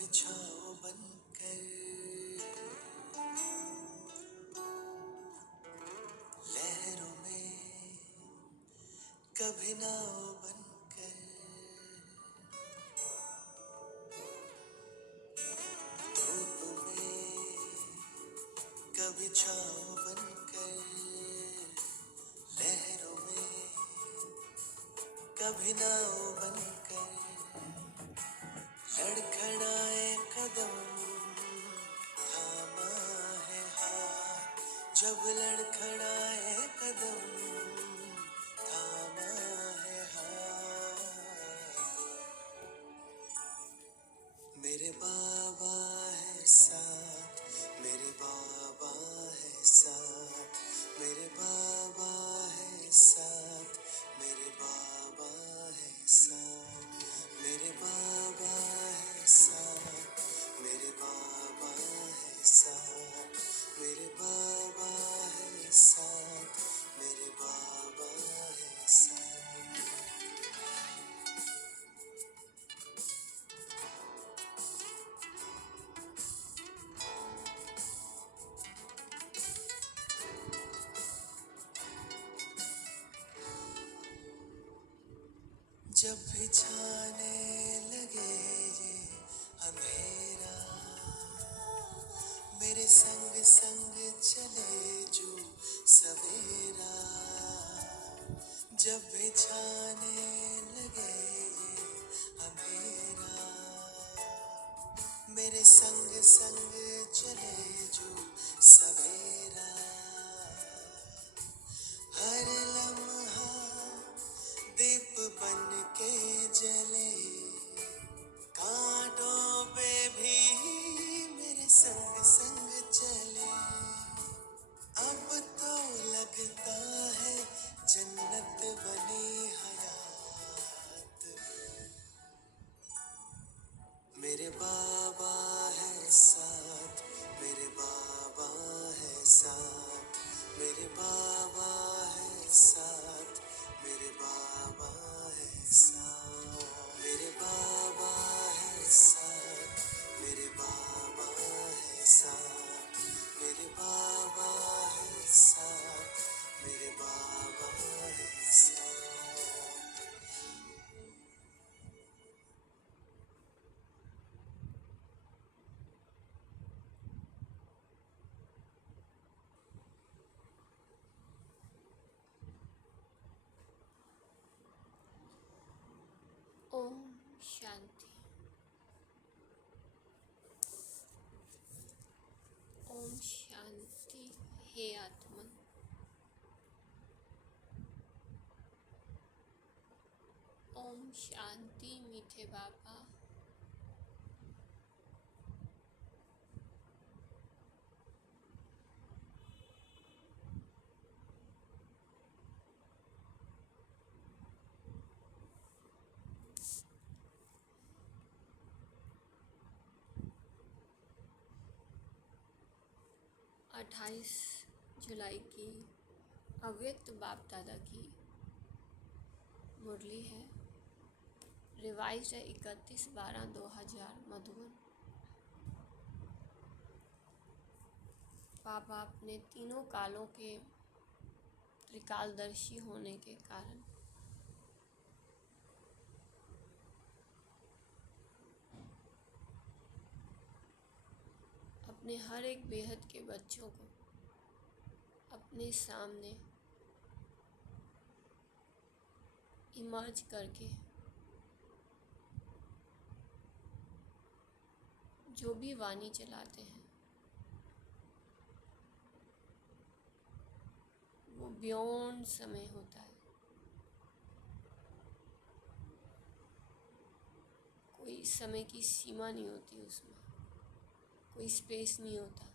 कभी छाँव बनकर लहरों में, कभी नाव बनकर धूप में, कभी छाँव बनकर लहरों में, कभी नाव बनकर लड़खड़ाए कदम, थामा है हाथ जब लड़खड़ाए कदम, थामा है हाथ। मेरे बाबा है साथ, मेरे बाबा है साथ, मेरे बाबा है साथ, मेरे बाबा है साथ, मेरे बाबा है साथ, मेरे बाबा है साथ, मेरे बाबा है साथ, मेरे बाबा है साथ। जब भी छाने लगे ये अंधेरा, मेरे संग संग चले जो सवेरा। जब भी छाने लगे ये अंधेरा, मेरे संग संग चले जो सवेरा। हर लम्हा दीप बन के जले, कांटों पे भी मेरे संग संग चले। अब तो लगता है जन्नत बनी हयात। मेरे बाबा है साथ, मेरे बाबा है साथ, मेरे बाबा है साथ, मेरे बाबा है साथ, मेरे बाबा है साथ, मेरे बाबा है साथ, मेरे बाबा है साथ, मेरे बाबा है साथ। ओम शांति। ओम शांति। हे आत्मन, ओम शांति मीठे बाबा। अट्ठाईस जुलाई की अव्यक्त बाप दादा की मुरली है। रिवाइज है 31/12/2000 मधुबन। बाबा अपने तीनों कालों के त्रिकालदर्शी होने के कारण अपने हर एक बेहद के बच्चों को अपने सामने इमर्ज करके जो भी वाणी चलाते हैं वो बियॉन्ड समय होता है। कोई समय की सीमा नहीं होती, उसमें कोई स्पेस नहीं होता।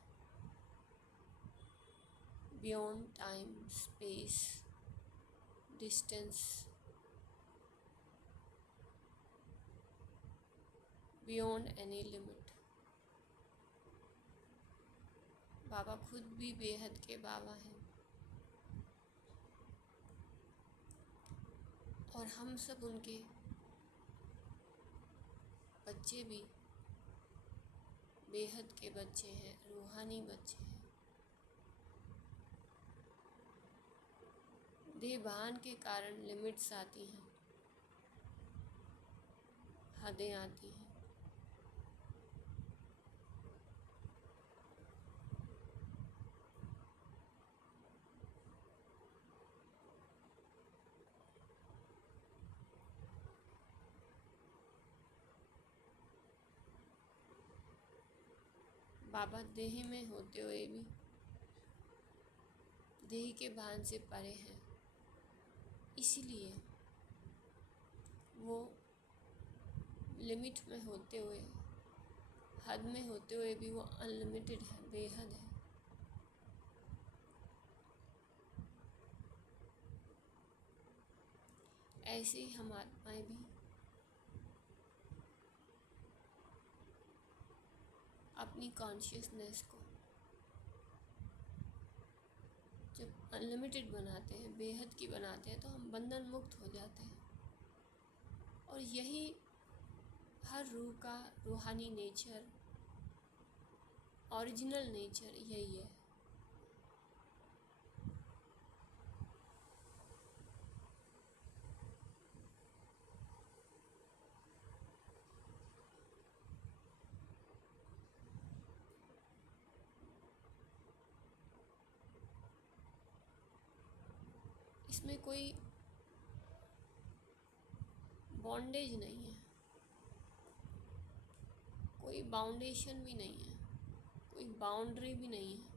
Beyond time, space, distance, beyond any limit. बाबा खुद भी बेहद के बाबा हैं और हम सब उनके बच्चे भी बेहद के बच्चे हैं, रूहानी बच्चे हैं। देह भान के कारण लिमिट्स आती हैं, हदें आती हैं। बाबा देह में होते हुए भी देह के भान से परे हैं, इसीलिए वो लिमिट में होते हुए, हद में होते हुए भी वो अनलिमिटेड है, बेहद है। ऐसे ही हम आत्माएं भी अपनी कॉन्शियसनेस को जब अनलिमिटेड बनाते हैं, बेहद की बनाते हैं, तो हम बंधन मुक्त हो जाते हैं। और यही हर रूह का रूहानी नेचर, ओरिजिनल नेचर यही है। इसमें कोई बॉन्डेज नहीं है, कोई बाउंडेशन भी नहीं है, कोई बाउंड्री भी नहीं है।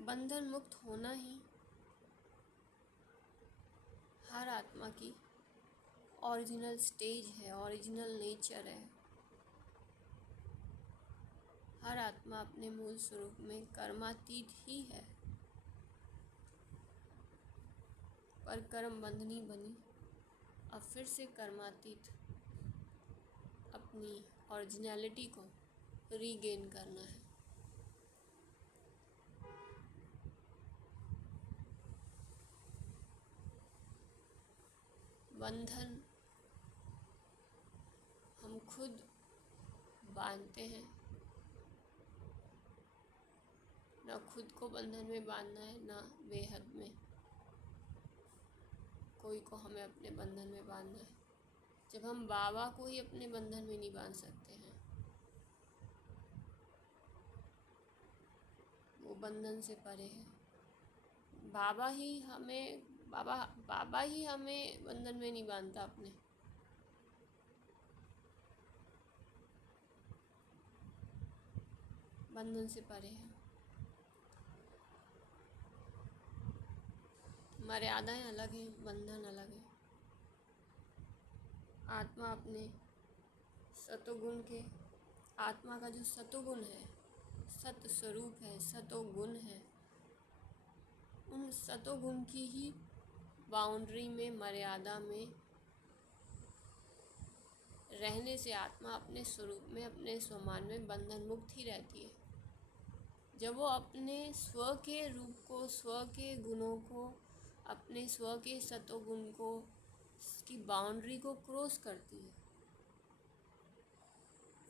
बंधन मुक्त होना ही हर आत्मा की ओरिजिनल स्टेज है, ओरिजिनल नेचर है। हर आत्मा अपने मूल स्वरूप में कर्मातीत ही है, पर कर्म बंधनी बनी। अब फिर से कर्मातीत अपनी ओरिजिनलिटी को रीगेन करना है। बंधन हम खुद बांधते हैं, ना खुद को बंधन में बांधना है, ना बेहद में कोई को हमें अपने बंधन में बांधना है। जब हम बाबा को ही अपने बंधन में नहीं बांध सकते हैं, वो बंधन से परे है। बाबा ही हमें बंधन में नहीं बांधता अपने। बंधन से परे है। मर्यादाएं अलग हैं, बंधन अलग है। आत्मा अपने सतोगुण के, आत्मा का जो सतोगुण है, सत स्वरूप है, सतोगुण है, उन सतोगुण की ही बाउंड्री में, मर्यादा में रहने से आत्मा अपने स्वरूप में, अपने स्वमान में बंधन मुक्त ही रहती है। जब वो अपने स्व के रूप को, स्व के गुणों को, अपने स्व के सतोगुण को की बाउंड्री को क्रॉस करती है,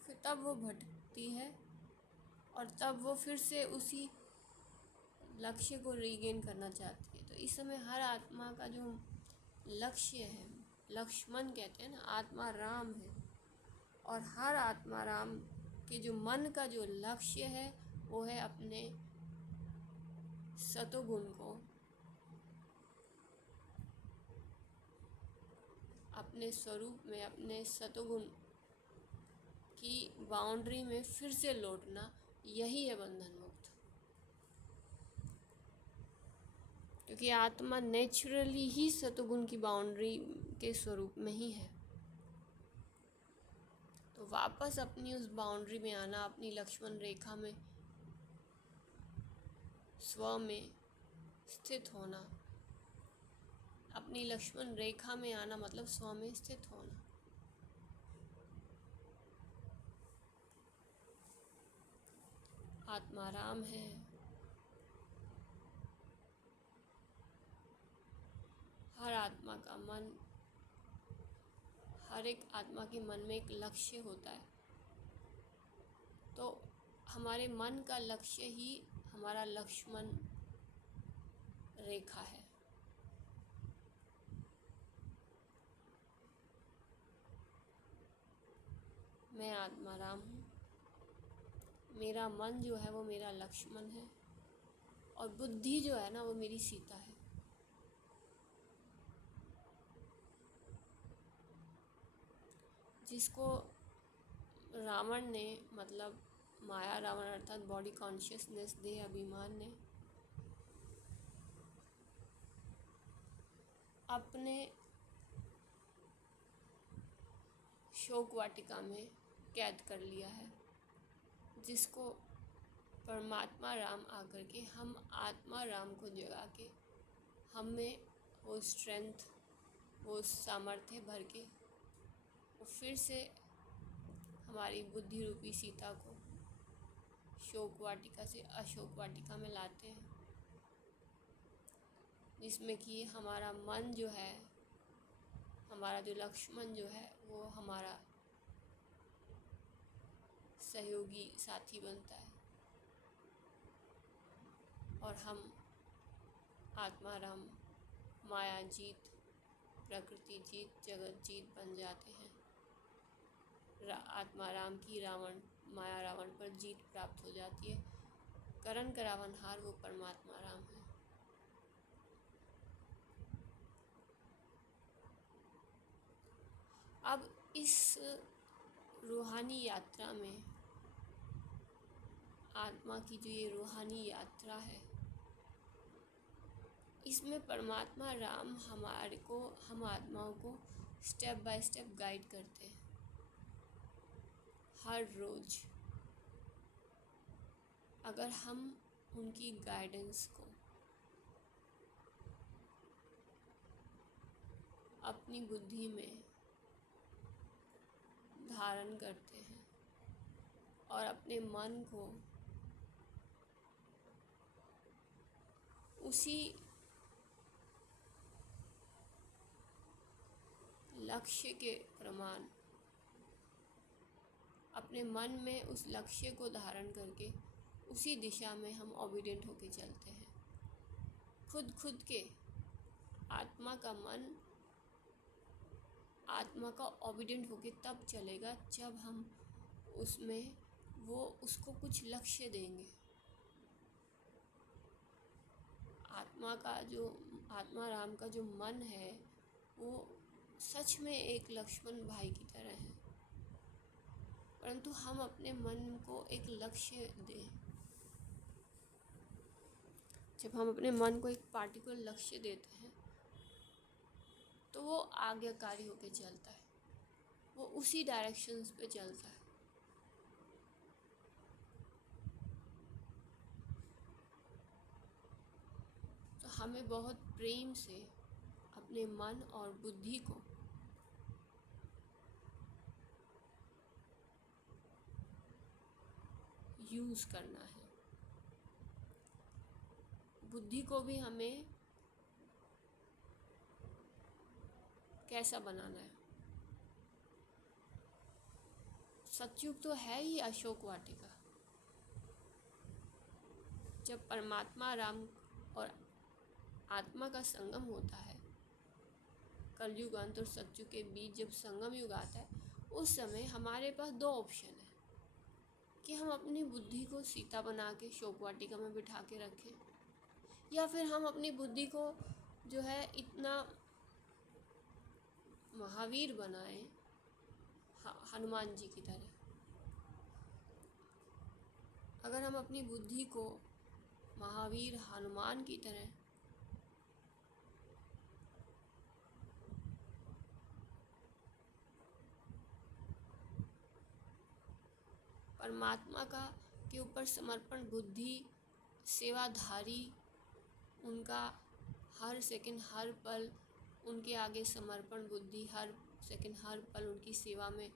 फिर तब वो भटकती है और तब वो फिर से उसी लक्ष्य को रीगेन करना चाहती है। तो इस समय हर आत्मा का जो लक्ष्य है, लक्ष्मण कहते हैं ना, आत्मा राम है। और हर आत्मा राम के जो मन का जो लक्ष्य है वो है अपने सतोगुण को, अपने स्वरूप में, अपने सतोगुण की बाउंड्री में फिर से लौटना। यही है बंधन मुक्त। क्योंकि आत्मा नेचुरली ही सतोगुण की बाउंड्री के स्वरूप में ही है। तो वापस अपनी उस बाउंड्री में आना, अपनी लक्ष्मण रेखा में स्व में स्थित होना, अपनी लक्ष्मण रेखा में आना मतलब स्व में स्थित होना। आत्माराम है, हर आत्मा का मन, हर एक आत्मा के मन में एक लक्ष्य होता है, तो हमारे मन का लक्ष्य ही हमारा लक्ष्मण रेखा है। मैं आत्माराम हूँ, मेरा मन जो है वो मेरा लक्ष्मण है और बुद्धि जो है ना वो मेरी सीता है। जिसको रावण ने मतलब माया रावण अर्थात बॉडी कॉन्शियसनेस देह अभिमान ने अपने शोक वाटिका में कैद कर लिया है, जिसको परमात्मा राम आकर के हम आत्मा राम को जगा के हम में वो स्ट्रेंथ, वो सामर्थ्य भर के वो फिर से हमारी बुद्धि रूपी सीता को शोक वाटिका से अशोक वाटिका में लाते हैं, जिसमें कि हमारा मन जो है, हमारा जो लक्ष्मण जो है वो हमारा सहयोगी साथी बनता है और हम आत्मा राम, माया जीत, प्रकृति जीत, जगत जीत बन जाते हैं। आत्मा राम की रावण माया रावण पर जीत प्राप्त हो जाती है। करण का रावणहार वो परमात्मा राम है। अब इस रूहानी यात्रा में, आत्मा की जो ये रूहानी यात्रा है, इसमें परमात्मा राम हमारे को, हम आत्माओं को स्टेप बाय स्टेप गाइड करते हैं। हर रोज अगर हम उनकी गाइडेंस को अपनी बुद्धि में धारण करते हैं और अपने मन को उसी लक्ष्य के प्रमाण, अपने मन में उस लक्ष्य को धारण करके उसी दिशा में हम ओबीडिएंट होके चलते हैं। खुद के आत्मा का मन आत्मा का ओबीडिएंट होके तब चलेगा जब हम उसमें उसको कुछ लक्ष्य देंगे। आत्मा राम का जो मन है वो सच में एक लक्ष्मण भाई की तरह है, परंतु हम अपने मन को एक लक्ष्य दें। जब हम अपने मन को एक पार्टिकुलर लक्ष्य देते हैं तो वो आज्ञाकारी होके चलता है, वो उसी डायरेक्शंस पे चलता है। तो हमें बहुत प्रेम से अपने मन और बुद्धि को यूज़ करना है। बुद्धि को भी हमें कैसा बनाना है। सतयुग तो है ही अशोक वाटिका। जब परमात्मा राम और आत्मा का संगम होता है, कलयुग अंत और सतयुग के बीच जब संगम युग आता है, उस समय हमारे पास दो ऑप्शन है कि हम अपनी बुद्धि को सीता बना के शोक वाटिका में बिठा के रखें, या फिर हम अपनी बुद्धि को जो है इतना महावीर बनाएं, हनुमान जी की तरह। अगर हम अपनी बुद्धि को महावीर हनुमान की तरह परमात्मा का के ऊपर समर्पण बुद्धि सेवाधारी, उनका हर सेकंड हर पल उनके आगे समर्पण बुद्धि, हर सेकंड हर पल उनकी सेवा में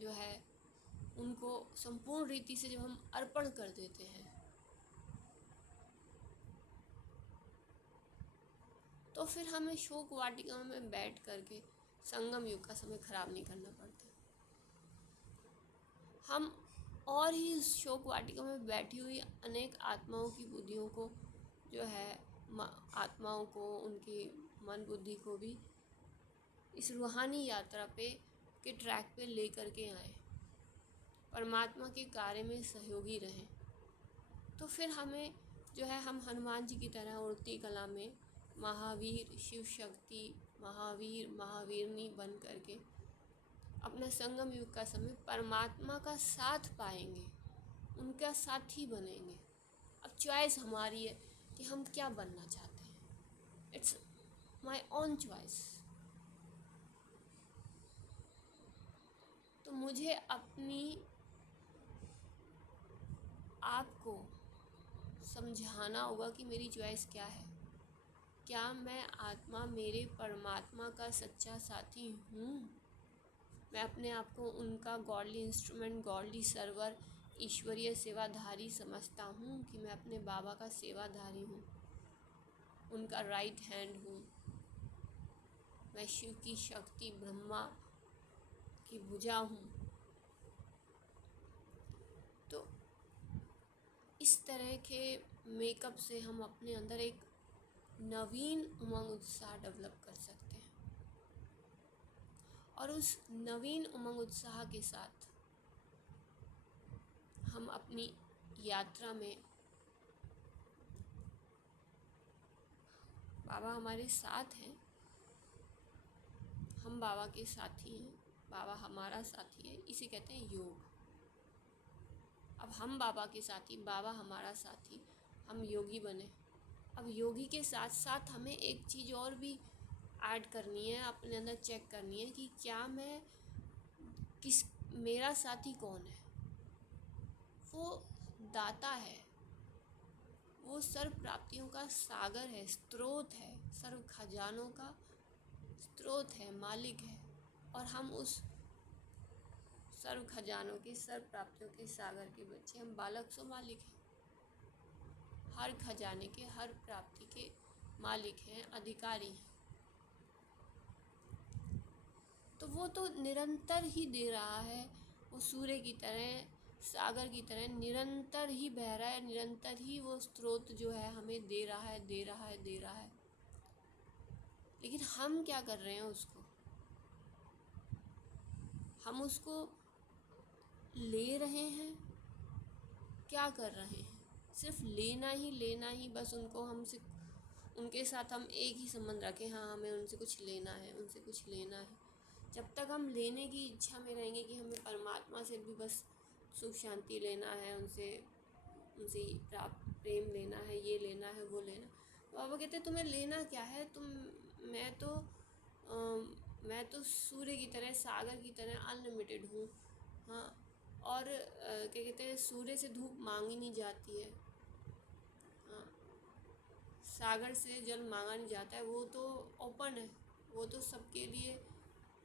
जो है उनको संपूर्ण रीति से जब हम अर्पण कर देते हैं तो फिर हमें शोक वाटिका में बैठ करके संगम युग का समय खराब नहीं करना पड़ता। हम और ही इस शोक वाटिका में बैठी हुई अनेक आत्माओं की बुद्धियों को जो है आत्माओं को, उनकी मन बुद्धि को भी इस रूहानी यात्रा के ट्रैक पे ले करके आए, परमात्मा के कार्य में सहयोगी रहें। तो फिर हमें जो है हम हनुमान जी की तरह उड़ती कला में महावीर, शिव शक्ति, महावीर, महावीरनी बन करके अपना संगम युग का समय परमात्मा का साथ पाएंगे, उनका साथी बनेंगे। अब चॉइस हमारी है कि हम क्या बनना चाहते हैं। It's my own choice. तो मुझे अपनी आपको समझाना होगा कि मेरी चॉइस क्या है। क्या मैं आत्मा मेरे परमात्मा का सच्चा साथी हूँ? मैं अपने आप को उनका गॉडली इंस्ट्रूमेंट, गॉडली सर्वर, ईश्वरीय सेवाधारी समझता हूँ कि मैं अपने बाबा का सेवाधारी हूँ, उनका राइट हैंड हूँ, मैं शिव की शक्ति, ब्रह्मा की भुजा हूँ। तो इस तरह के मेकअप से हम अपने अंदर एक नवीन उमंग उत्साह डेवलप कर सकते हैं और उस नवीन उमंग उत्साह के साथ हम अपनी यात्रा में बाबा हमारे साथ हैं, हम बाबा के साथी हैं, बाबा हमारा साथी है, इसे कहते हैं योग। अब हम बाबा के साथी, बाबा हमारा साथी, हम योगी बने। अब योगी के साथ साथ हमें एक चीज़ और भी ऐड करनी है, अपने अंदर चेक करनी है कि क्या मैं मेरा साथी कौन है। वो दाता है, वो सर्व प्राप्तियों का सागर है, स्रोत है, सर्व खजानों का स्रोत है, मालिक है। और हम उस सर्व खजानों के, सर्व प्राप्तियों के सागर के बच्चे, हम बालक सो मालिक हैं। हर खजाने के, हर प्राप्ति के मालिक हैं, अधिकारी हैं। तो वो तो निरंतर ही दे रहा है, वो सूर्य की तरह, सागर की तरह निरंतर ही बह रहा है, निरंतर ही वो स्रोत जो है हमें दे रहा है, दे रहा है, दे रहा है। लेकिन हम क्या कर रहे हैं उसको? हम उसको ले रहे हैं, क्या कर रहे हैं? सिर्फ लेना ही, बस उनको हमसे, उनके साथ हम एक ही संबंध रखें, हाँ हमें उनसे कुछ लेना है, उनसे कुछ लेना है। जब तक हम लेने की इच्छा में रहेंगे कि हमें परमात्मा से भी बस सुख शांति लेना है, उनसे प्राप्त प्रेम लेना है, ये लेना है, वो लेना। तो बाबा कहते हैं तुम्हें लेना क्या है? मैं तो सूर्य की तरह, सागर की तरह अनलिमिटेड हूँ। हाँ, और क्या कहते हैं, सूर्य से धूप मांगी नहीं जाती है, हाँ, सागर से जल मांगा नहीं जाता है, वो तो ओपन है, वो तो सबके लिए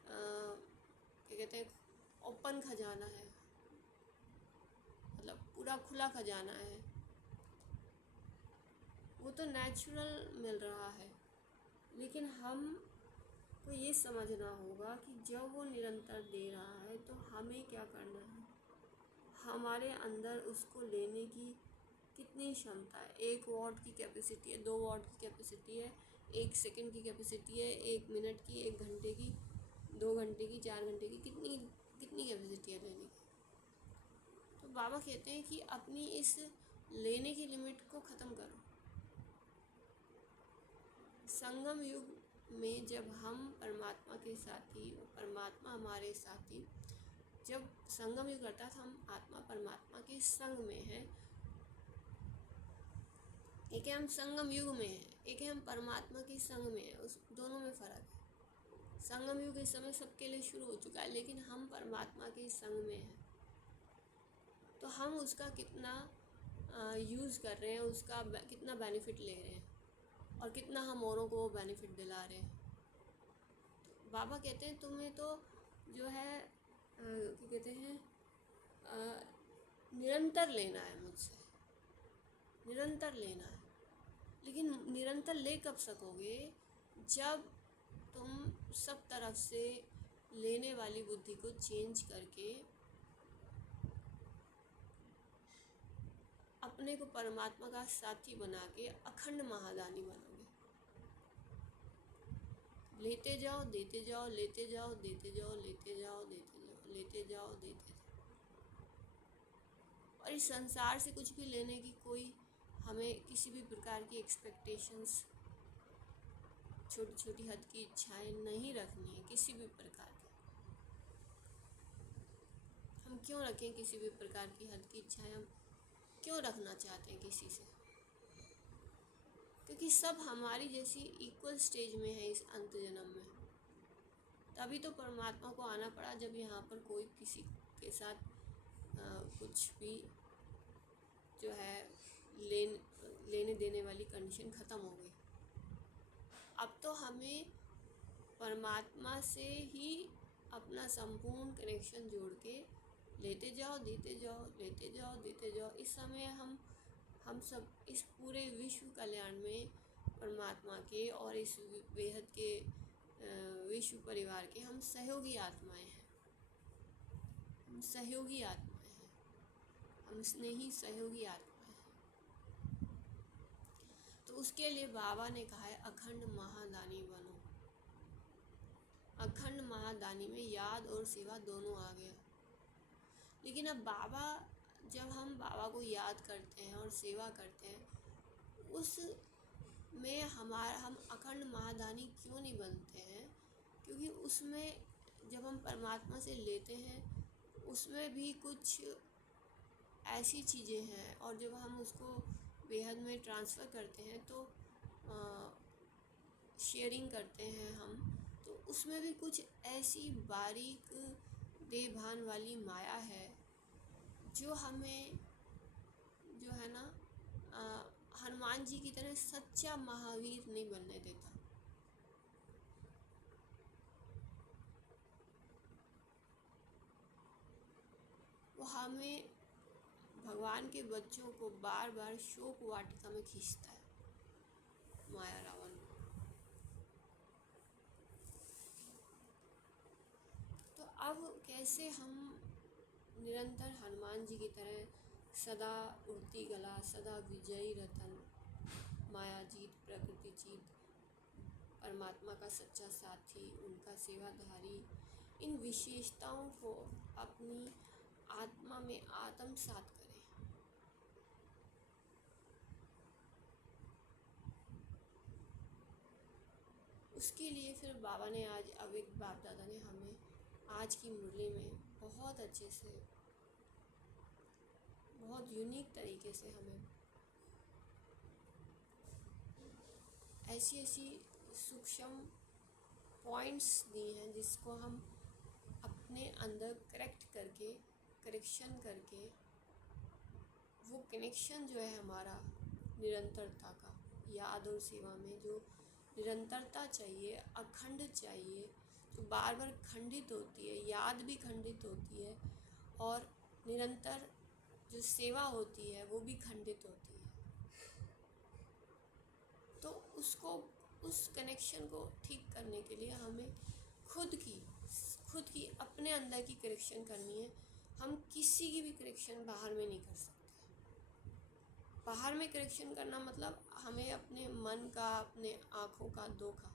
क्या कहते हैं, ओपन खजाना है, मतलब पूरा खुला खजाना है, वो तो नेचुरल मिल रहा है। लेकिन हम को ये समझना होगा कि जब वो निरंतर दे रहा है तो हमें क्या करना है, हमारे अंदर उसको लेने की कितनी क्षमता है। 1 वॉट की कैपेसिटी है, 2 वॉट की कैपेसिटी है, 1 सेकंड की कैपेसिटी है, 1 मिनट की, 1 घंटे की, 2 घंटे की, 4 घंटे की, कितनी कैपेसिटी है लेने की। तो बाबा कहते हैं कि अपनी इस लेने की लिमिट को ख़त्म करो। संगम युग में जब हम परमात्मा के साथी और परमात्मा हमारे साथी, जब संगम युग करता था, हम आत्मा परमात्मा के संग में हैं। एक है हम संगम युग में हैं, एक है हम परमात्मा के संग में हैं, उस दोनों में फ़र्क है। संगम युग इस समय सबके लिए शुरू हो चुका है, लेकिन हम परमात्मा के संग में हैं। तो हम उसका कितना यूज़ कर रहे हैं, उसका कितना बेनिफिट ले रहे हैं और कितना हम औरों को वो बेनिफिट दिला रहे हैं। बाबा कहते हैं तुम्हें तो जो है क्या कहते हैं निरंतर लेना है मुझसे, निरंतर लेना है। लेकिन निरंतर ले कब सकोगे? जब तुम सब तरफ से लेने वाली बुद्धि को चेंज करके अपने को परमात्मा का साथी बना के अखंड महादानी बनोगे। लेते जाओ, देते जाओ, लेते जाओ, देते जाओ, लेते जाओ, देते जाओ, लेते जाओ, देते जाओ। और इस संसार से कुछ भी लेने की कोई हमें किसी भी प्रकार की एक्सपेक्टेशंस, छोटी छोटी हद की इच्छाएं नहीं रखनी है किसी भी प्रकार की। हम क्यों रखें किसी भी प्रकार की हद की इच्छाएं? हम क्यों रखना चाहते हैं किसी से? क्योंकि सब हमारी जैसी इक्वल स्टेज में है इस अंत जन्म में। तभी तो परमात्मा को आना पड़ा जब यहाँ पर कोई किसी के साथ कुछ भी जो है लेने देने वाली कंडीशन ख़त्म हो गई। अब तो हमें परमात्मा से ही अपना संपूर्ण कनेक्शन जोड़ के लेते जाओ, देते जाओ, लेते जाओ, देते जाओ। इस समय हम सब इस पूरे विश्व कल्याण में परमात्मा के और इस बेहद के विश्व परिवार के हम सहयोगी आत्माएं हैं। हम सहयोगी आत्माएं हैं, हम स्नेही सहयोगी आत्माएं हैं। तो उसके लिए बाबा ने कहा है अखंड महादानी बनो। अखंड महादानी में याद और सेवा दोनों आ गया। लेकिन अब बाबा, जब हम बाबा को याद करते हैं और सेवा करते हैं, उस में हम अखंड महादानी क्यों नहीं बनते हैं? क्योंकि उसमें जब हम परमात्मा से लेते हैं उसमें भी कुछ ऐसी चीज़ें हैं, और जब हम उसको बेहद में ट्रांसफ़र करते हैं तो शेयरिंग करते हैं हम, तो उसमें भी कुछ ऐसी बारीक देभान वाली माया है जो हमें जो है ना हनुमान जी की तरह सच्चा महावीर नहीं बनने देता। वो हमें भगवान के बच्चों को बार बार शोक वाटिका में खींचता है, माया रावण। तो अब कैसे हम निरंतर हनुमान जी की तरह सदा उड़ती गला, सदा विजयी रतन, माया जीत, प्रकृति जीत, परमात्मा का सच्चा साथी, उनका सेवाधारी, इन विशेषताओं को अपनी आत्मा में आत्मसात करें। उसके लिए फिर बाबा ने आज अव्यक्त बाप दादा ने हमें आज की मुरली में बहुत अच्छे से, बहुत यूनिक तरीके से हमें ऐसी ऐसी सूक्ष्म पॉइंट्स दिए हैं जिसको हम अपने अंदर करेक्शन करके वो कनेक्शन जो है हमारा निरंतरता का, याद और सेवा में जो निरंतरता चाहिए, अखंड चाहिए, जो बार बार खंडित होती है, याद भी खंडित होती है, और निरंतर जो सेवा होती है वो भी खंडित होती है। तो उसको, उस कनेक्शन को ठीक करने के लिए हमें खुद की अपने अंदर की करेक्शन करनी है। हम किसी की भी करेक्शन बाहर में नहीं कर सकते। बाहर में करेक्शन करना मतलब हमें अपने मन का, अपने आँखों का धोखा।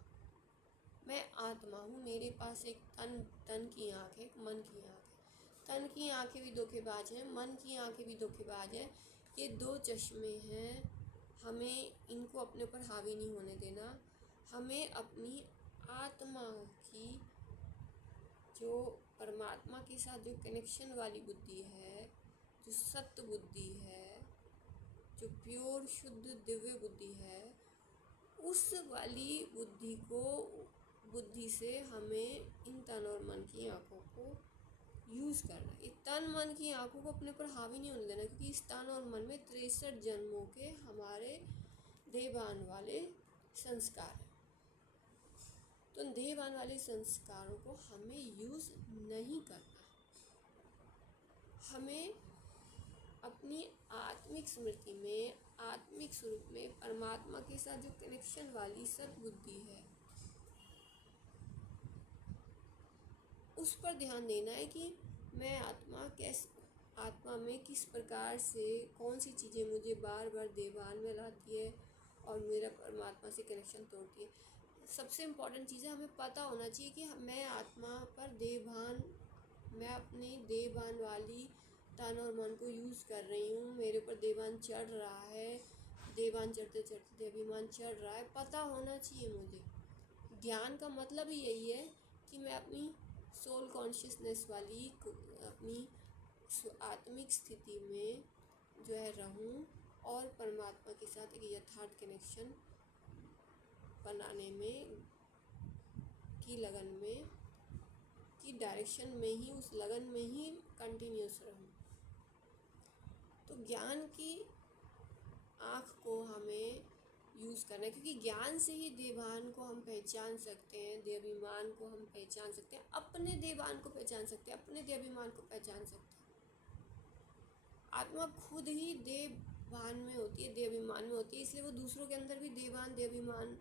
मैं आत्मा हूँ, मेरे पास एक तन की आँख है, एक मन की आँख है। तन की आँखें भी धोखेबाज हैं, मन की आँखें भी धोखेबाज हैं। ये दो चश्मे हैं, हमें इनको अपने ऊपर हावी नहीं होने देना। हमें अपनी आत्मा की, जो परमात्मा के साथ जो कनेक्शन वाली बुद्धि है, जो सत्य बुद्धि है, जो प्योर शुद्ध दिव्य बुद्धि है, उस वाली बुद्धि से हमें इन तन और मन की आँखों को यूज़ करना, ये तन मन की आंखों को अपने पर हावी नहीं होने देना, क्योंकि इस तन और मन में 63 जन्मों के हमारे देहभान वाले संस्कार हैं। तो उन देहभान वाले संस्कारों को हमें यूज़ नहीं करना है। हमें अपनी आत्मिक स्मृति में, आत्मिक स्वरूप में परमात्मा के साथ जो कनेक्शन वाली सद्बुद्धि है, उस पर ध्यान देना है कि मैं आत्मा में किस प्रकार से कौन सी चीज़ें मुझे बार बार देहभान में लाती है और मेरा परमात्मा से कनेक्शन तोड़ती है। सबसे इम्पॉर्टेंट चीज़ है, हमें पता होना चाहिए कि मैं आत्मा पर देहभान, मैं अपनी देहभान वाली तन और मन को यूज़ कर रही हूँ, मेरे ऊपर देहभान चढ़ रहा है, देहभान चढ़ते चढ़ते देहाभिमान चढ़ रहा है, पता होना चाहिए मुझे। ज्ञान का मतलब ही यही है कि मैं अपनी सोल कॉन्शियसनेस वाली अपनी आत्मिक स्थिति में जो है रहूं और परमात्मा के साथ एक यथार्थ कनेक्शन बनाने में की लगन में, की डायरेक्शन में ही, उस लगन में ही कंटिन्यूस रहूं। तो ज्ञान की आँख को हमें यूज़ करना है, क्योंकि ज्ञान से ही देहभान को हम पहचान सकते हैं, देहाभिमान को हम पहचान सकते हैं, अपने देहभान को पहचान सकते हैं, अपने देहाभिमान को पहचान सकते हैं। आत्मा खुद ही देहभान में होती है, देहाभिमान में होती है, इसलिए वो दूसरों के अंदर भी देहभान देहाभिमान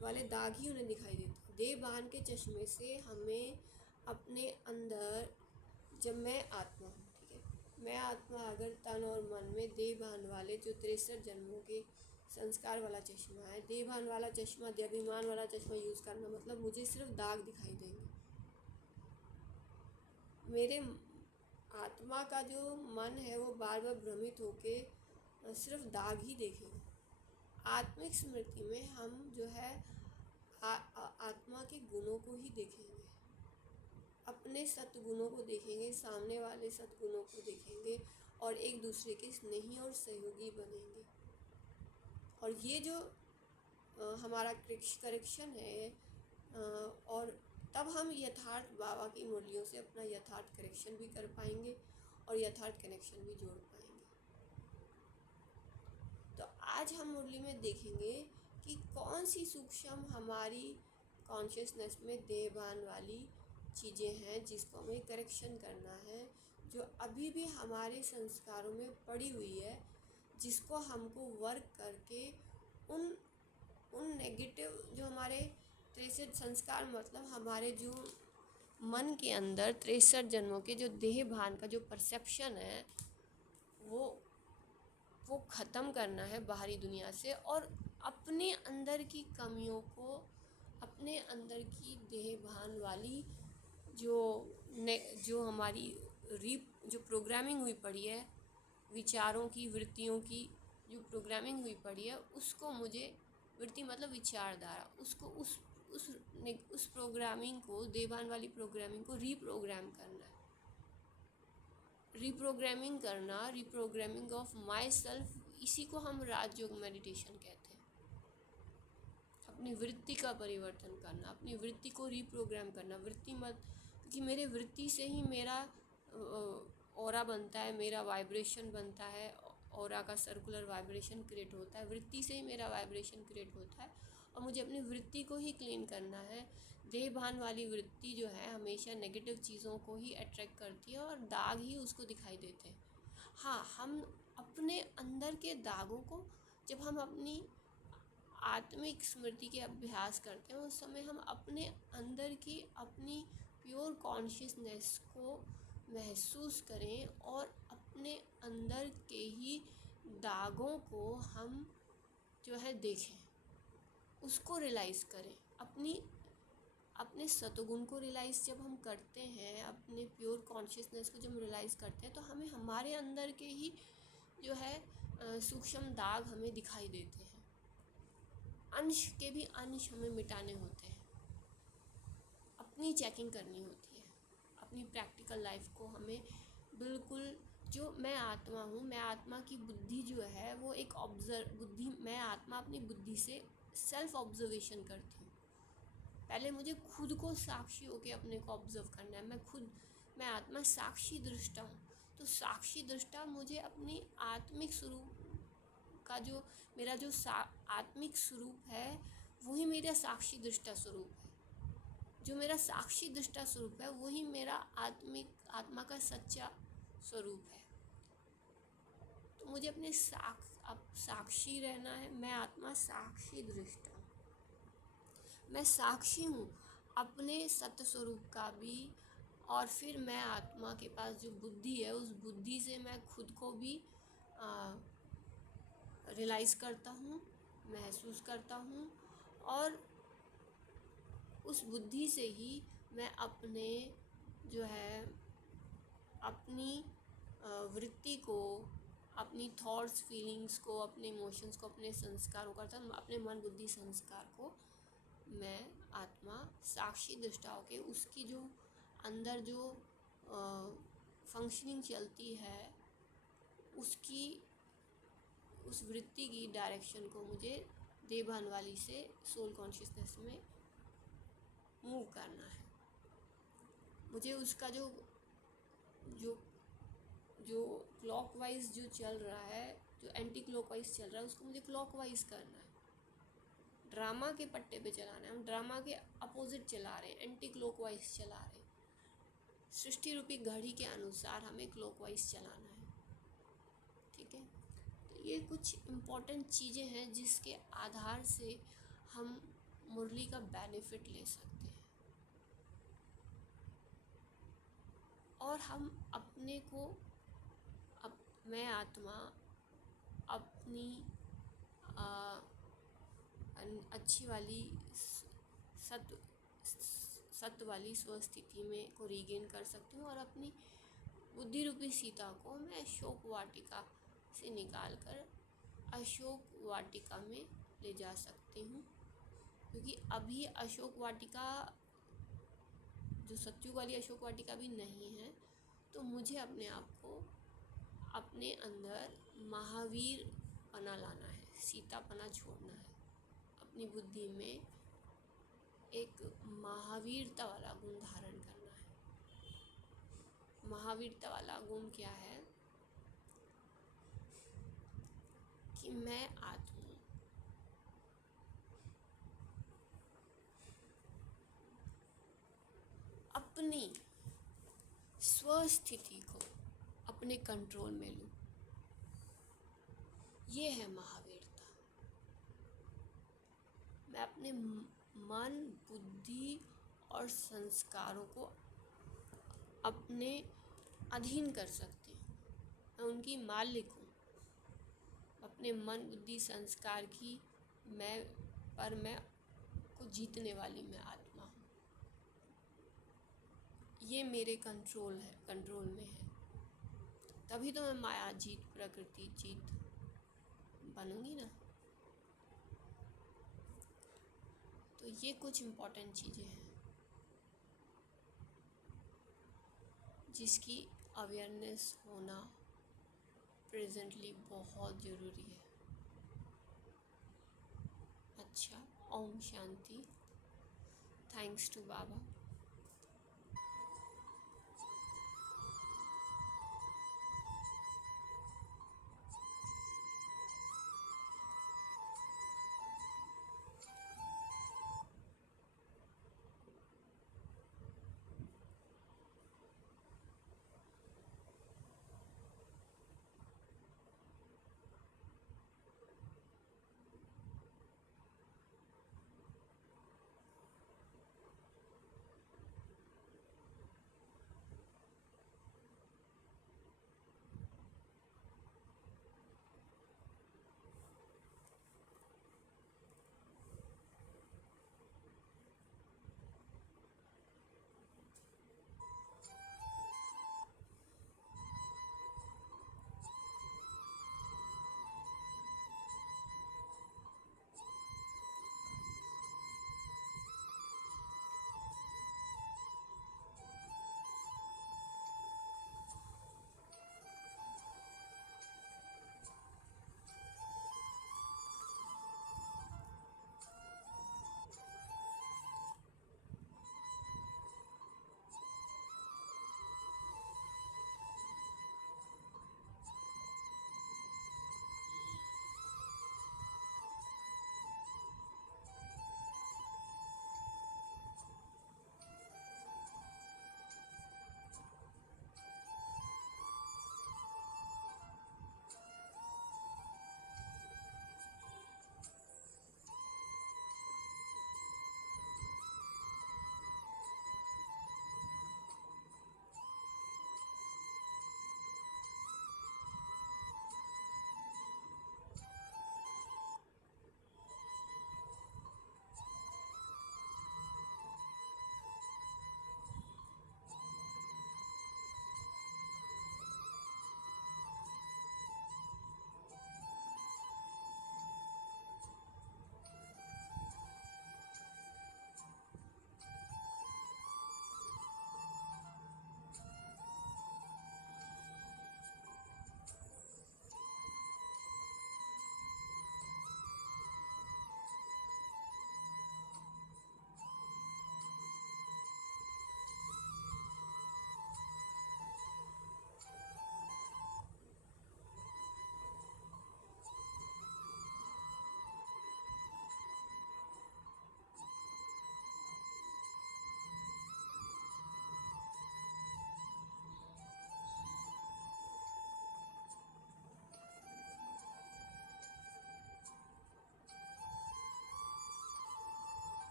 वाले दाग ही उन्हें दिखाई देते हैं। देहभान के चश्मे से हमें अपने अंदर, जब मैं आत्मा हूँ, ठीक है, मैं आत्मा अगर तन और मन में देहभान वाले जो 63 जन्मों के संस्कार वाला चश्मा है, देहभान वाला चश्मा, देहाभिमान वाला चश्मा यूज़ करना, मतलब मुझे सिर्फ दाग दिखाई देंगे। मेरे आत्मा का जो मन है वो बार बार भ्रमित होके सिर्फ दाग ही देखेंगे। आत्मिक स्मृति में हम जो है आत्मा के गुणों को ही देखेंगे, अपने सद्गुणों को देखेंगे, सामने वाले सद्गुणों को देखेंगे और एक दूसरे के स्नेही और सहयोगी बनेंगे। और ये जो हमारा करेक्शन है, और तब हम यथार्थ बाबा की मुरलियों से अपना यथार्थ करेक्शन भी कर पाएंगे और यथार्थ कनेक्शन भी जोड़ पाएंगे। तो आज हम मुरली में देखेंगे कि कौन सी सूक्ष्म हमारी कॉन्शियसनेस में देहभान वाली चीज़ें हैं जिसको हमें करेक्शन करना है, जो अभी भी हमारे संस्कारों में पड़ी हुई है, जिसको हमको वर्क करके उन नेगेटिव जो हमारे 63 संस्कार, मतलब हमारे जो मन के अंदर 63 जन्मों के जो देहभान का जो परसेप्शन है वो ख़त्म करना है बाहरी दुनिया से, और अपने अंदर की कमियों को, अपने अंदर की देहभान वाली जो हमारी जो प्रोग्रामिंग हुई पड़ी है, विचारों की, वृत्तियों की जो प्रोग्रामिंग हुई पड़ी है, उसको मुझे, वृत्ति मतलब विचारधारा, उसको उस प्रोग्रामिंग को, देहभान वाली प्रोग्रामिंग को रीप्रोग्राम करना है। रीप्रोग्रामिंग करना, रीप्रोग्रामिंग ऑफ माई सेल्फ, इसी को हम राजयोग मेडिटेशन कहते हैं। अपनी वृत्ति का परिवर्तन करना, अपनी वृत्ति को रीप्रोग्राम करना। वृत्ति मत, क्योंकि मेरे वृत्ति से ही मेरा ऑरा बनता है, मेरा वाइब्रेशन बनता है, ऑरा का सर्कुलर वाइब्रेशन क्रिएट होता है, वृत्ति से ही मेरा वाइब्रेशन क्रिएट होता है, और मुझे अपनी वृत्ति को ही क्लीन करना है। देहभान वाली वृत्ति जो है हमेशा नेगेटिव चीज़ों को ही अट्रैक्ट करती है और दाग ही उसको दिखाई देते हैं। हाँ, हम अपने अंदर के दागों को, जब हम अपनी आत्मिक स्मृति के अभ्यास करते हैं, उस समय हम अपने अंदर की अपनी प्योर कॉन्शियसनेस को महसूस करें और अपने अंदर के ही दागों को हम जो है देखें, उसको रियलाइज़ करें। अपने सतोगुण को रियलाइज़ जब हम करते हैं, अपने प्योर कॉन्शियसनेस को जब हम रियलाइज़ करते हैं, तो हमें हमारे अंदर के ही जो है सूक्ष्म दाग हमें दिखाई देते हैं। अंश के भी अंश हमें मिटाने होते हैं, अपनी चेकिंग करनी होती है, अपनी प्रैक्टिकल लाइफ को हमें बिल्कुल, जो मैं आत्मा हूँ, मैं आत्मा की बुद्धि जो है वो एक बुद्धि, मैं आत्मा अपनी बुद्धि से सेल्फ ऑब्जर्वेशन करती हूँ। पहले मुझे खुद को साक्षी होकर अपने को ऑब्जर्व करना है। मैं खुद मैं आत्मा साक्षी दृष्टा हूँ। तो साक्षी दृष्टा मुझे अपनी आत्मिक स्वरूप का जो मेरा जो आत्मिक स्वरूप है वही मेरा साक्षी दृष्टा स्वरूप है। जो मेरा साक्षी दृष्टा स्वरूप है वही मेरा आत्मा का सच्चा स्वरूप है। तो मुझे अपने साक्षी रहना है। मैं आत्मा साक्षी दृष्टा हूँ। मैं साक्षी हूँ अपने सत्य स्वरूप का भी, और फिर मैं आत्मा के पास जो बुद्धि है उस बुद्धि से मैं खुद को भी रियलाइज़ करता हूँ, महसूस करता हूँ, और उस बुद्धि से ही मैं अपने जो है अपनी वृत्ति को, अपनी थॉट्स, फीलिंग्स को, अपने इमोशंस को, अपने संस्कारों को, अर्थात अपने मन बुद्धि संस्कार को मैं आत्मा साक्षी दृष्टा होके उसकी जो अंदर जो फंक्शनिंग चलती है उसकी, उस वृत्ति की डायरेक्शन को मुझे देवभान वाली से सोल कॉन्शियसनेस में मूव करना है। मुझे उसका जो जो जो क्लॉकवाइज जो चल रहा है, जो एंटी क्लॉकवाइज चल रहा है, उसको मुझे क्लॉकवाइज करना है। ड्रामा के पट्टे पे चलाना है। हम ड्रामा के अपोजिट चला रहे हैं, एंटी क्लॉकवाइज चला रहे हैं। सृष्टि रूपी घड़ी के अनुसार हमें क्लॉकवाइज चलाना है। ठीक है, तो ये कुछ इम्पोर्टेंट चीज़ें हैं जिसके आधार से हम मुरली का बेनिफिट ले सकते हैं, और हम अपने को मैं आत्मा अपनी अच्छी वाली सत्य वाली स्वस्थिति में को रीगेन कर सकती हूँ, और अपनी बुद्धि रूपी सीता को मैं अशोक वाटिका से निकाल कर अशोक वाटिका में ले जा सकती हूँ। क्योंकि अभी अशोक वाटिका जो सत्युग वाली अशोक वाटिका भी नहीं है, तो मुझे अपने आप को अपने अंदर महावीर पना लाना है, सीता पना छोड़ना है। अपनी बुद्धि में एक महावीरता वाला गुण धारण करना है। महावीरता वाला गुण क्या है कि मैं आत्मा अपनी स्वस्थिति को अपने कंट्रोल में लूँ। ये है महावीरता। मैं अपने मन, बुद्धि और संस्कारों को अपने अधीन कर सकती हूँ। मैं उनकी मालिक हूँ। अपने मन, बुद्धि, संस्कार की मैं को जीतने वाली मैं आत्मा हूँ। ये मेरे कंट्रोल में है। तभी तो मैं माया जीत, प्रकृति जीत बनूंगी ना। तो ये कुछ इम्पोर्टेंट चीज़ें हैं जिसकी अवेयरनेस होना प्रेजेंटली बहुत ज़रूरी है। अच्छा, ओम शांति। थैंक्स टू बाबा।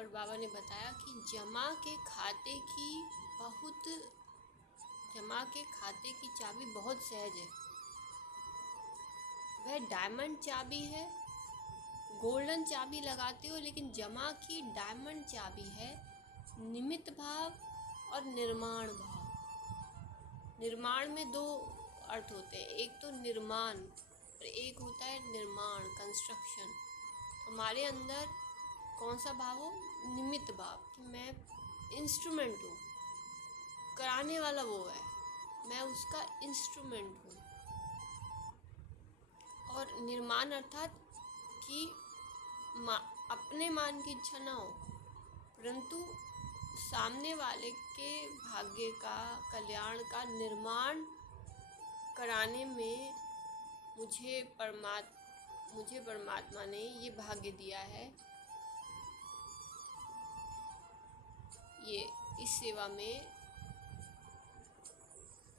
और बाबा ने बताया कि जमा के खाते की चाबी बहुत सहज है। वह डायमंड चाबी है। गोल्डन चाबी लगाते हो, लेकिन जमा की डायमंड चाबी है निमित्त भाव और निर्माण भाव। निर्माण में दो अर्थ होते हैं, एक तो निर्माण और एक होता है निर्माण, कंस्ट्रक्शन। हमारे अंदर कौन सा भाव हो? निमित्त भाव, कि मैं इंस्ट्रूमेंट हूँ, कराने वाला वो है, मैं उसका इंस्ट्रूमेंट हूँ। और निर्माण अर्थात कि अपने मान की इच्छा ना हो, परंतु सामने वाले के भाग्य का, कल्याण का निर्माण कराने में मुझे परमात्मा ने ये भाग्य दिया है। ये इस सेवा में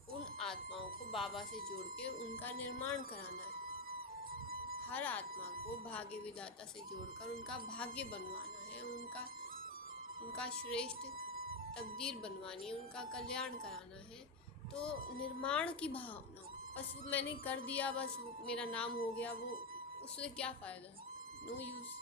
उन आत्माओं को बाबा से जोड़ के उनका निर्माण कराना है। हर आत्मा को भाग्य विधाता से जोड़कर उनका भाग्य बनवाना है, उनका श्रेष्ठ तकदीर बनवानी है, उनका कल्याण कराना है। तो निर्माण की भावना, बस मैंने कर दिया, बस मेरा नाम हो गया, वो उससे क्या फ़ायदा? No use.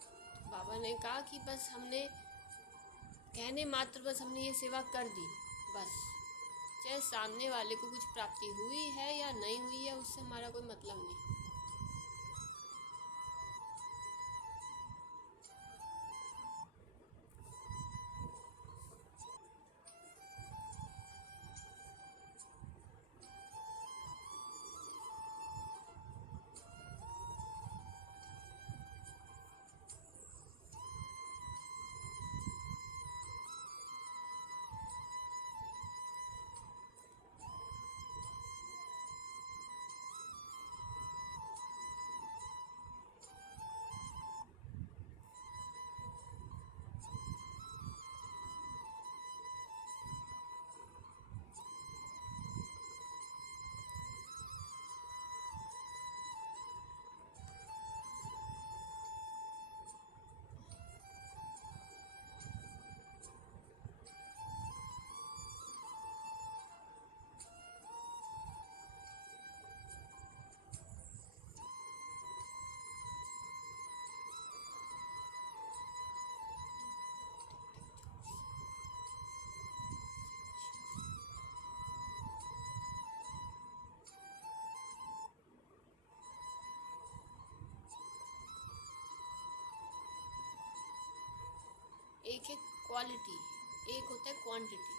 चाहे बाबा ने कहा कि बस हमने कहने मात्र, बस हमने ये सेवा कर दी, बस। चाहे सामने वाले को कुछ प्राप्ति हुई है या नहीं हुई है, उससे हमारा कोई मतलब नहीं। एक है क्वालिटी, एक होता है क्वांटिटी।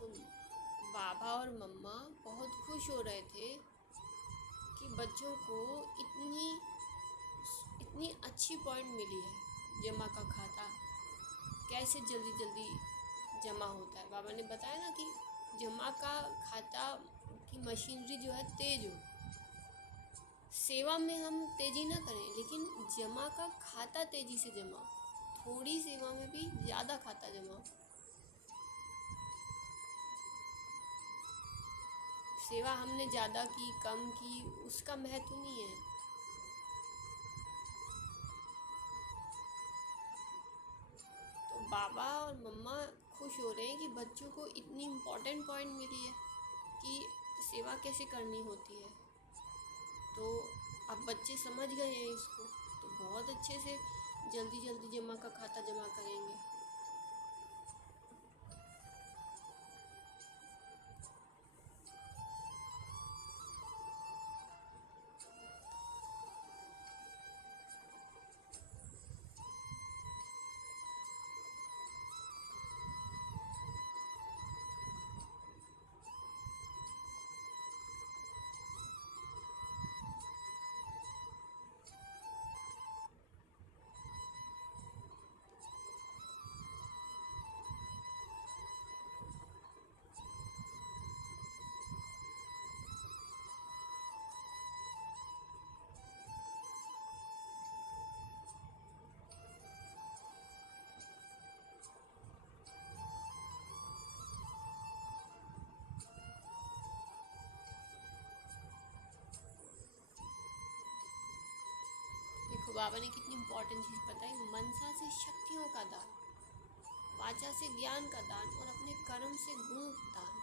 तो बाबा और मम्मा बहुत खुश हो रहे थे कि बच्चों को इतनी अच्छी पॉइंट मिली है। जमा का खाता कैसे जल्दी जल्दी जमा होता है। बाबा ने बताया ना कि जमा का खाता की मशीनरी जो है तेज हो। सेवा में हम तेज़ी ना करें, लेकिन जमा का खाता तेज़ी से जमा हो। थोड़ी सेवा में भी ज़्यादा खाता जमा हो। सेवा हमने ज़्यादा की, कम की, उसका महत्व नहीं है। तो बाबा खुश हो रहे हैं कि बच्चों को इतनी इम्पोर्टेंट पॉइंट मिली है कि सेवा कैसे करनी होती है। तो अब बच्चे समझ गए हैं इसको, तो बहुत अच्छे से जल्दी जल्दी जमा का खाता जमा करेंगे। देखो बाबा ने कितनी इम्पोर्टेंट चीज़ बताई, मनसा से शक्तियों का दान, वाचा से ज्ञान का दान और अपने कर्म से गुण दान।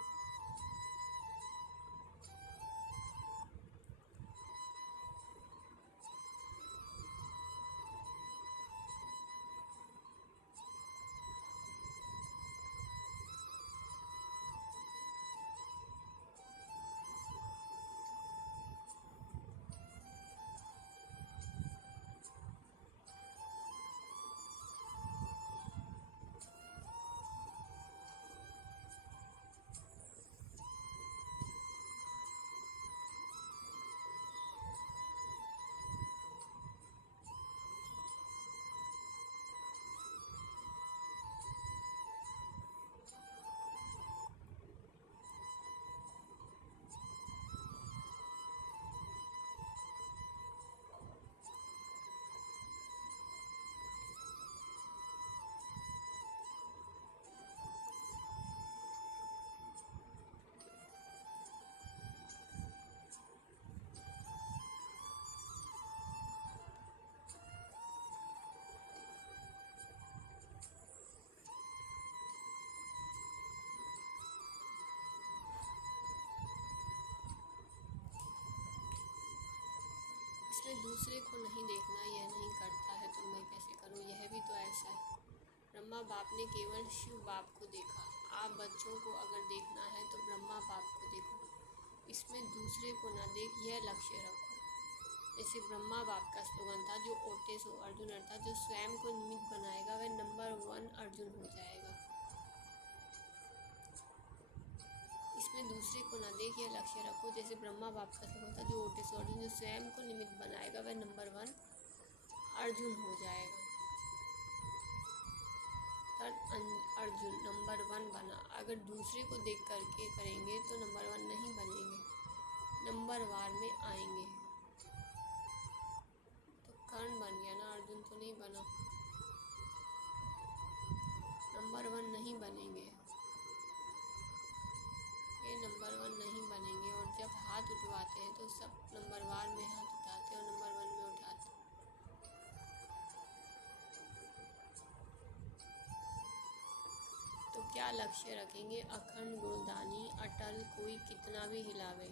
इसमें दूसरे को नहीं देखना, यह नहीं करता है तो मैं कैसे करूं, यह भी तो ऐसा है। ब्रह्मा बाप ने केवल शिव बाप को देखा, आप बच्चों को अगर देखना है तो ब्रह्मा बाप को देखो, इसमें दूसरे को ना देख, यह लक्ष्य रखो। जैसे ब्रह्मा बाप का स्लोगन था, जो ओटे सो अर्जुन, अर्थात जो स्वयं को निमित्त बनाएगा वह नंबर 1 अर्जुन हो जाएगा। इसमें दूसरे को ना देख, यह लक्ष्य रखो। जैसे ब्रह्मा बाप का स्लोगन था, जो ओटे सो अर्जुन, जो स्वयं को निमित्त बनाएगा वह नंबर 1 अर्जुन हो जाएगा। अर्जुन नंबर 1 बना, अगर दूसरे को देख करके करेंगे तो नंबर 1 नहीं बनेंगे, नंबर वार में आएंगे। तो कर्ण बन गया ना, अर्जुन तो नहीं बना, नंबर 1 नहीं बनेंगे, ये नंबर 1 नहीं बनेंगे। और जब हाथ उठवाते हैं तो सब नंबर वार में हाथ उठाते हैं और नंबर 1 में उठाते हैं। तो क्या लक्ष्य रखेंगे, अखंड गुणदानी अटल, कोई कितना भी हिलावे।